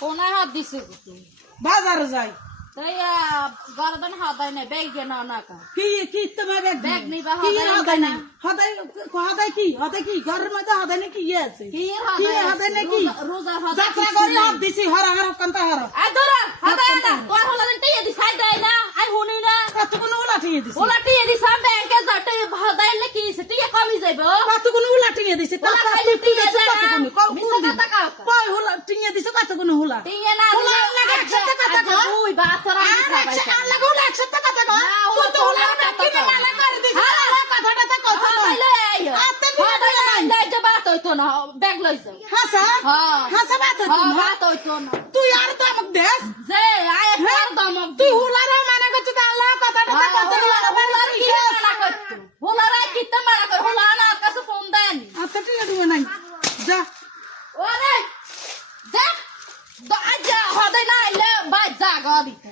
কোনায় হাত দিছে তুই বাজারে যাই তাই গরদান হাতায় নাই ব্যাগ না না কা কি তোমার ব্যাগ নিবা কি হাতায় নাই হদাই কি ঘরের মধ্যে হদাই না কি আছে কি হদাই না কি রোজা হাত যাত্রা করে হাত দিছি হরা হরা কান্তা হরা আ ধরা হাতায় না তোর হলা টিয়ে দি সাই দেয় না আই হুনি না কতগুলো উলাটিয়ে দিছি ওলা টিয়ে দি সাম ব্যাংকে যাতে হাতায় লে কি সে টিয়ে কমি যাইবো কতগুলো উলাটিয়ে দিছি ওলা খাইলে টিয়ে যায় না মিছা কথা কাও কই হুলা টিয়ে দিছি কতগুলো হুলা টিয়ে না হুলা লাগে একসাথে কথা কর তুই বাতরা আল্লাহ হুলা একসাথে কথা কর তুই তো হুলা কিনে মানা করে দিছিস কথাটা তো কত আতে বিয়ে নাই যে বাত হইতো না ব্যাগ লই যাও হাসা হাসা বাত তুই বাত হইতো না তুই আর তো আমাক দেশ যে আয় ফের দমক তুই হুলারে মানা করছিস আল্লাহ কথাটা তো কত হুলার কি মানা করতো হুলার কিতে মানা কর হুলা না কাছে ফোন দেন আতে টিয়ে দিবে নাই যা ওরে দেখ আজ হদে না আইলে বাই জাগা দিতে